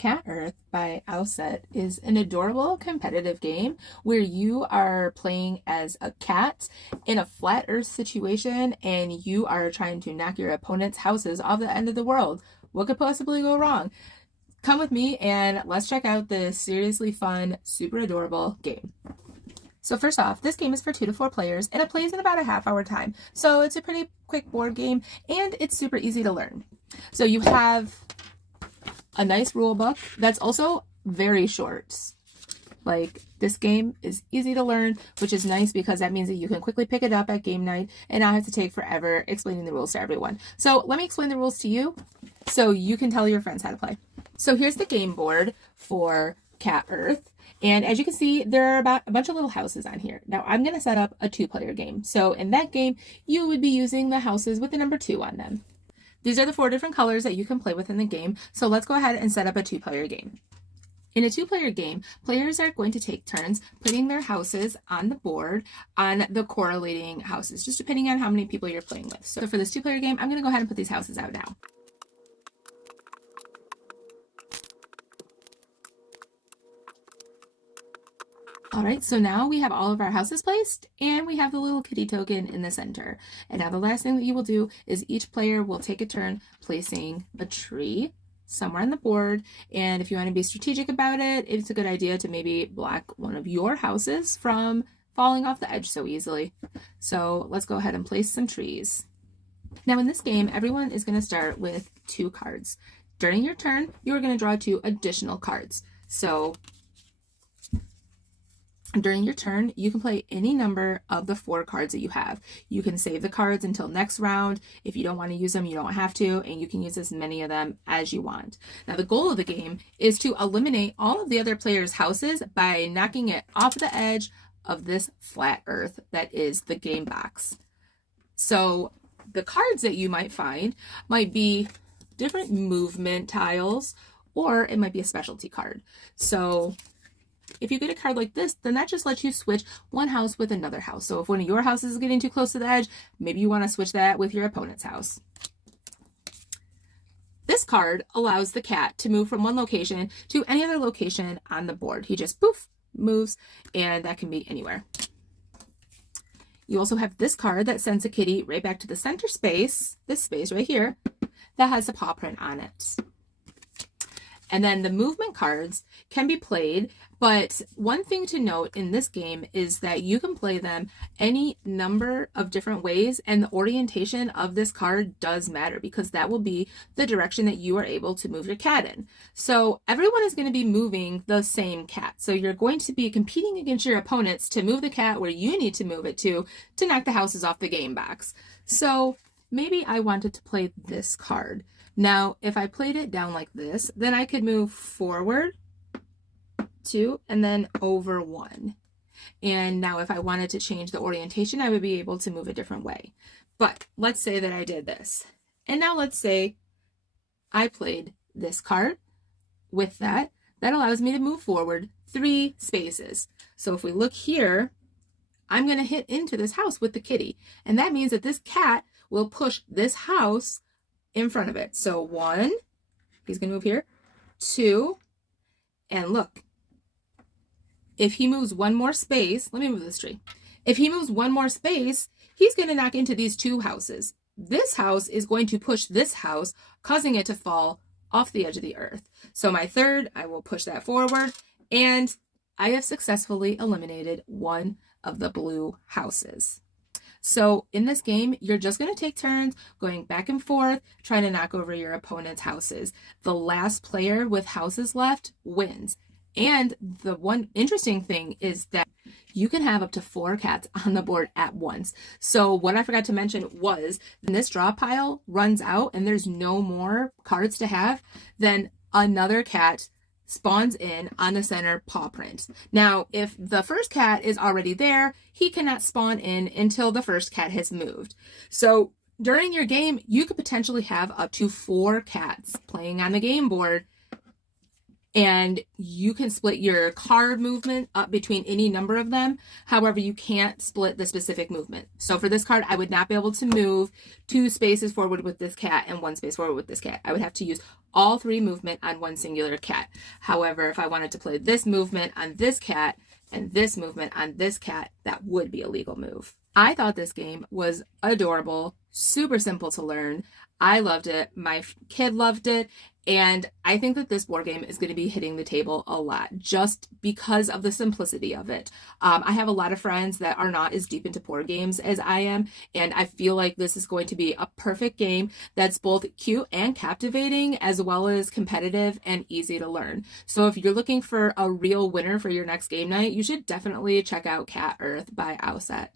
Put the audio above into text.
Cat Earth by Owlset is an adorable competitive game where you are playing as a cat in a flat earth situation and you are trying to knock your opponent's houses off the end of the world. What could possibly go wrong? Come with me and let's check out this seriously fun, super adorable game. So first off, this game is for 2 to 4 players and it plays in about a half-hour time. So it's a pretty quick board game and it's super easy to learn. So you have a nice rule book that's also very short. Like, this game is easy to learn, which is nice because that means that you can quickly pick it up at game night and not have to take forever explaining the rules to everyone. So let me explain the rules to you so you can tell your friends how to play. So here's the game board for Cat Earth. And as you can see, there are about a bunch of little houses on here. Now I'm going to set up a 2-player game. So in that game, you would be using the houses with the number 2 on them. These are the 4 different colors that you can play with in the game, so let's go ahead and set up a 2-player game. In a 2-player game, players are going to take turns putting their houses on the board on the correlating houses, just depending on how many people you're playing with. So for this 2-player game, I'm going to go ahead and put these houses out now. All right, so now we have all of our houses placed and we have the little kitty token in the center. And now the last thing that you will do is each player will take a turn placing a tree somewhere on the board. And if you want to be strategic about it, it's a good idea to maybe block one of your houses from falling off the edge so easily. So let's go ahead and place some trees. Now in this game, everyone is going to start with 2 cards. During your turn, you are going to draw 2 additional cards. So during your turn, you can play any number of the 4 cards that you have. You can save the cards until next round. If you don't want to use them, you don't have to, and you can use as many of them as you want. Now, the goal of the game is to eliminate all of the other players' houses by knocking it off the edge of this flat earth that is the game box. So the cards that you might find might be different movement tiles, or it might be a specialty card. So if you get a card like this, then that just lets you switch one house with another house. So if one of your houses is getting too close to the edge, maybe you want to switch that with your opponent's house. This card allows the cat to move from one location to any other location on the board. He just poof, moves, and that can be anywhere. You also have this card that sends the kitty right back to the center space, this space right here, that has a paw print on it. And then the movement cards can be played, but one thing to note in this game is that you can play them any number of different ways, and the orientation of this card does matter because that will be the direction that you are able to move your cat in. So everyone is going to be moving the same cat. So you're going to be competing against your opponents to move the cat where you need to move it to knock the houses off the game box. So maybe I wanted to play this card. Now, if I played it down like this, then I could move forward 2 and then over 1. And now if I wanted to change the orientation, I would be able to move a different way. But let's say that I did this. And now let's say I played this card with that. That allows me to move forward 3 spaces. So if we look here, I'm going to hit into this house with the kitty. And that means that this cat will push this house in front of it. So 1, he's going to move here, 2, and look, if he moves one more space, let me move this tree. If he moves one more space, he's going to knock into these 2 houses. This house is going to push this house, causing it to fall off the edge of the earth. So my third, I will push that forward, and I have successfully eliminated one of the blue houses. So in this game, you're just going to take turns going back and forth, trying to knock over your opponent's houses. The last player with houses left wins. And the one interesting thing is that you can have up to 4 cats on the board at once. So what I forgot to mention was when this draw pile runs out and there's no more cards to have, then another cat spawns in on the center paw print. Now, if the first cat is already there, he cannot spawn in until the first cat has moved. So during your game, you could potentially have up to 4 cats playing on the game board and you can split your card movement up between any number of them. However, you can't split the specific movement. So for this card, I would not be able to move 2 spaces forward with this cat and 1 space forward with this cat. I would have to use all 3 movement on one singular cat. However, if I wanted to play this movement on this cat and this movement on this cat, that would be a legal move. I thought this game was adorable, super simple to learn. I loved it. My kid loved it. And I think that this board game is going to be hitting the table a lot just because of the simplicity of it. I have a lot of friends that are not as deep into board games as I am, and I feel like this is going to be a perfect game that's both cute and captivating, as well as competitive and easy to learn. So if you're looking for a real winner for your next game night, you should definitely check out Cat Earth by Owlset.